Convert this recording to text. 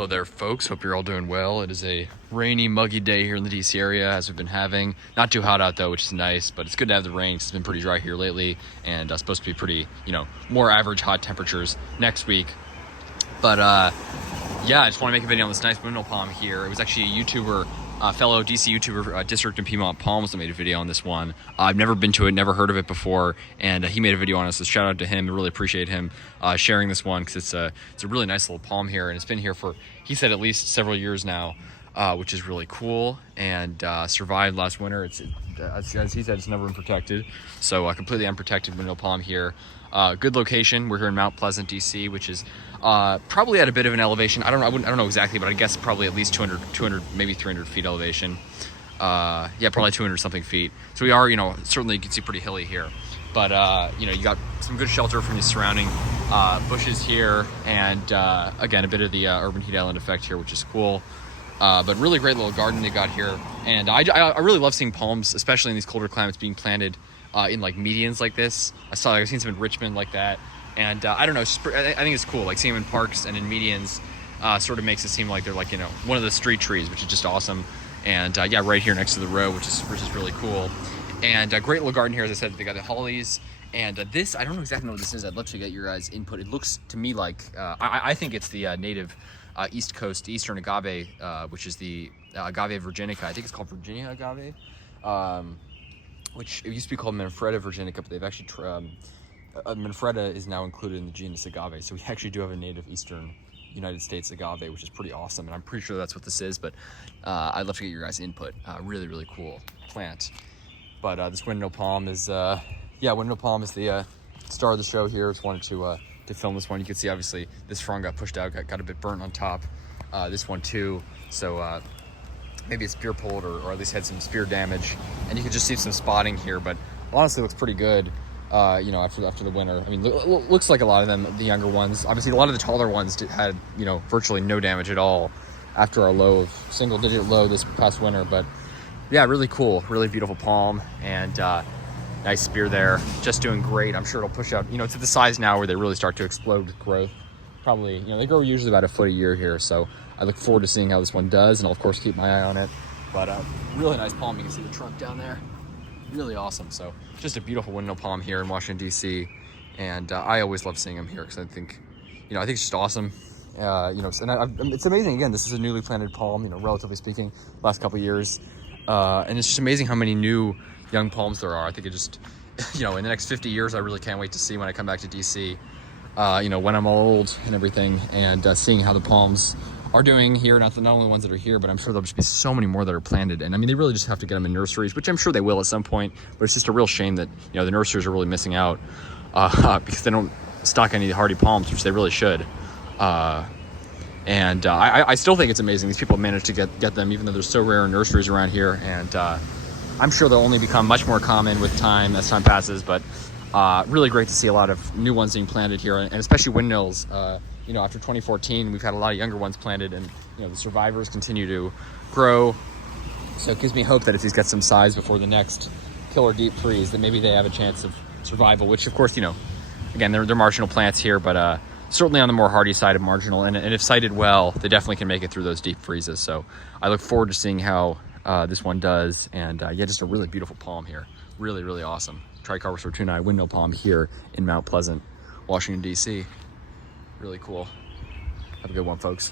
Hello there, folks. Hope you're all doing well. It is a rainy, muggy day here in the DC area, as we've been having. Not too hot out though, which is nice, but it's good to have the rain because it's been pretty dry here lately, and supposed to be pretty, more average hot temperatures next week. But yeah, I just want to make a video on this nice windmill palm here. It was actually a YouTuber, fellow DC YouTuber, District and Piedmont Palms, that made a video on this one. I've never been to it, never heard of it before, and he made a video on it, so shout out to him. I really appreciate him sharing this one, because it's a really nice little palm here, and it's been here for, he said, at least several years now, which is really cool, and survived last winter. As he said, it's never been protected, so completely unprotected windmill palm here. Good location. We're here in Mount Pleasant, DC, which is probably at a bit of an elevation. I don't know exactly, but I guess probably at least 200, maybe 300 feet elevation. Yeah, probably 200 something feet. So we are, certainly you can see pretty hilly here. But, you got some good shelter from the surrounding bushes here. And, again, a bit of the urban heat island effect here, which is cool. But really great little garden they got here. And I really love seeing palms, especially in these colder climates, being planted in like medians like this. I've seen some in Richmond like that. And I don't know, I think it's cool, like seeing them in parks and in medians sort of makes it seem like they're like, one of the street trees, which is just awesome. And yeah, right here next to the road, which is really cool. And a great little garden here, as I said. They got the hollies. And this, I don't know exactly what this is. I'd love to get your guys' input. It looks to me like, I think it's the native East Coast Eastern agave, which is the agave virginica. I think it's called Virginia agave, which it used to be called Manfreda virginica, but they've actually Manfreda is now included in the genus agave, so we actually do have a native Eastern United States agave, which is pretty awesome, and I'm pretty sure that's what this is, but I'd love to get your guys' input. Really, really cool plant. But this windmill palm is, windmill palm is the star of the show here. Just wanted to film this one. You can see, obviously, this frond got pushed out, got a bit burnt on top. This one too, so maybe it's spear pulled or at least had some spear damage, and you can just see some spotting here, but honestly looks pretty good. After the winter. I mean, looks like a lot of them, the younger ones. Obviously, a lot of the taller ones had, virtually no damage at all after our single-digit low this past winter. But yeah, really cool, really beautiful palm, and nice spear there. Just doing great. I'm sure it'll push out, to the size now where they really start to explode with growth. Probably, they grow usually about a foot a year here, so I look forward to seeing how this one does, and I'll of course keep my eye on it. But really nice palm. You can see the trunk down there. Really awesome. So just a beautiful windmill palm here in Washington, DC, and I always love seeing them here because I think it's just awesome. It's amazing. Again, this is a newly planted palm, relatively speaking, last couple of years, and it's just amazing how many new young palms there are. I think it just, in the next 50 years, I really can't wait to see when I come back to DC, when I'm all old and everything, and seeing how the palms are doing here, not only the ones that are here, but I'm sure there'll just be so many more that are planted. And I mean, they really just have to get them in nurseries, which I'm sure they will at some point, but it's just a real shame that, the nurseries are really missing out because they don't stock any hardy palms, which they really should. I still think it's amazing these people have managed to get them, even though they're so rare in nurseries around here. And I'm sure they'll only become much more common with time as time passes, but really great to see a lot of new ones being planted here, and especially windmills. After 2014, we've had a lot of younger ones planted, and the survivors continue to grow. So it gives me hope that if these get some size before the next killer deep freeze, that maybe they have a chance of survival, which of course, again, they're marginal plants here, but certainly on the more hardy side of marginal, and if sited well, they definitely can make it through those deep freezes. So I look forward to seeing how this one does, and yeah, just a really beautiful palm here. Really, really awesome. Trachycarpus fortunei windmill palm here in Mount Pleasant, Washington, DC. Really cool. Have a good one, folks.